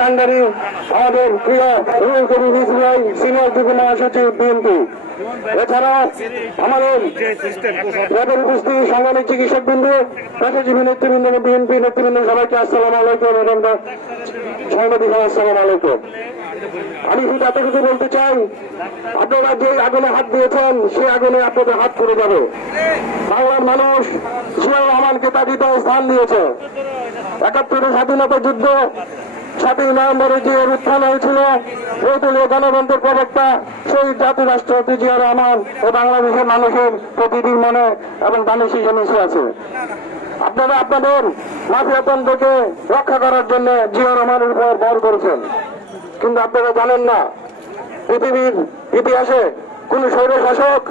টাঙ্গারি আমাদের প্রিয় রুহুল কবির ইসমাইল সিনিয়র যুগ্ম মহাসচিব বিএনপি। এছাড়াও আমাদের পদের উপস্থিত সংগ্রামী চিকিৎসক বৃন্দ, পেশাজীবী নেতৃবৃন্দ, বিএনপি নেতৃবৃন্দ, সবাইকে আসসালাম আলাইকুম এবং সাংবাদিক আসসালাম আলাইকুম। আমি শুধু এতটুকু বলতে চাই, আপনারা যে আগুনে হাত দিয়েছেন সেই আগুনে আপনাদের হাত পড়ে যাবে। বাংলার মানুষ জিয়াউর রহমানকে তার হৃদয়ে স্থান দিয়েছে। ৭১ স্বাধীনতা যুদ্ধ ৭ই নভেম্বরে যে উত্থান হয়েছিল, বহুদলীয় গণতন্ত্রের প্রবক্তা শহীদ জাতির রাষ্ট্রপতি জিয়া রহমান ও বাংলাদেশের মানুষের প্রতিদিন মনে এবং দানে শীষে মিশে আছে। আপনারা আপনাদের মাফিয়াতন্ত্রকে রক্ষা করার জন্য জিয়া রহমানের উপর ভর করেছেন, কিন্তু আপনারা জানেন না পৃথিবীর ইতিহাসে কোন স্বৈর শাসক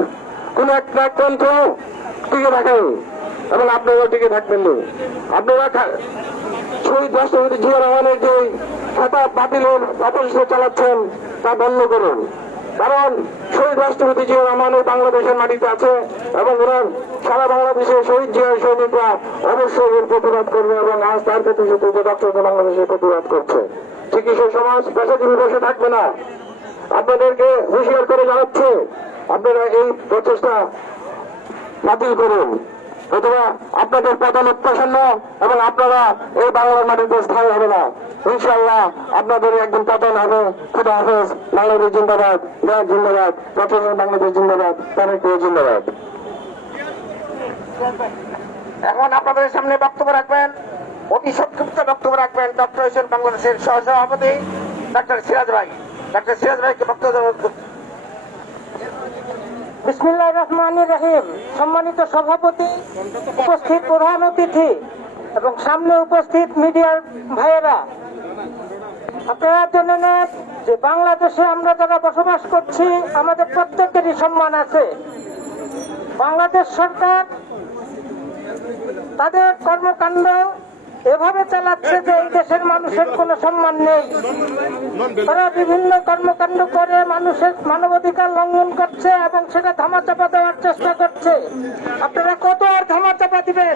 কোন একতন্ত্র টিকে থাকেন এবং আপনারা টিকে থাকবেন না। আপনারা শহীদ রাষ্ট্রপতি জিয়া রহমানের যে খাতা বাতিলের অপচেষ্টা চালাচ্ছেন তা বন্ধ করুন, কারণ শহীদ রাষ্ট্রপতি জিয়া রহমানের বাংলাদেশের মাটিতে আছে এবং ওনার সারা বাংলাদেশের শহীদ জিয়া সৈনিকরা অবশ্যই এর প্রতিবাদ করবে এবং আজ তার প্রতিশ্রুতি যে ডক্টর বাংলাদেশের প্রতিবাদ করছে। চিকিৎসা সমাজ পেশাজীবী বসে থাকবে না। আপনাদেরকে হুঁশিয়ার করে জানাচ্ছে, আপনারা এই প্রচেষ্টা বাতিল করুন, অথবা আপনাদের পতন অত্যাসন্ন এবং আপনারা এই বাংলার মাটিতে স্থায়ী হবে না। ইনশাআল্লাহ আপনাদের একদিন পতন হবে। খুদা হাফেজ। বাংলাদেশ জিন্দাবাদ, দেশ জিন্দাবাদ, ডক্টর বাংলাদেশ জিন্দাবাদ, তারেক জিন্দাবাদ। এখন আপনাদের সামনে বক্তব্য রাখবেন, অতি সংক্ষিপ্ত বক্তব্য রাখবেন ডক্টর হোসেন বাংলাদেশের সহসভাপতি ডক্টর সিরাজ ভাই। ডক্টর সিরাজ ভাইকে বক্তব্য দেবেন। বিসমিল্লাহির রহমানির রহিম। সম্মানিত সভাপতি, উপস্থিত প্রধান অতিথি এবং সামনে উপস্থিত মিডিয়ার ভাইয়েরা, আপনারা জেনে নেন যে বাংলাদেশে আমরা যারা বসবাস করছি আমাদের প্রত্যেকেরই সম্মান আছে। বাংলাদেশ সরকার তাদের কর্মকাণ্ড এভাবে চালাচ্ছে যে এই দেশের মানুষের কোনো সম্মান নেই। তারা বিভিন্ন কর্মকাণ্ড করে মানুষের মানবাধিকার লঙ্ঘন করছে এবং সেটা ধামাচাপা দেওয়ার চেষ্টা করছে। আপনারা কত আর ধামাচাপা দিবেন?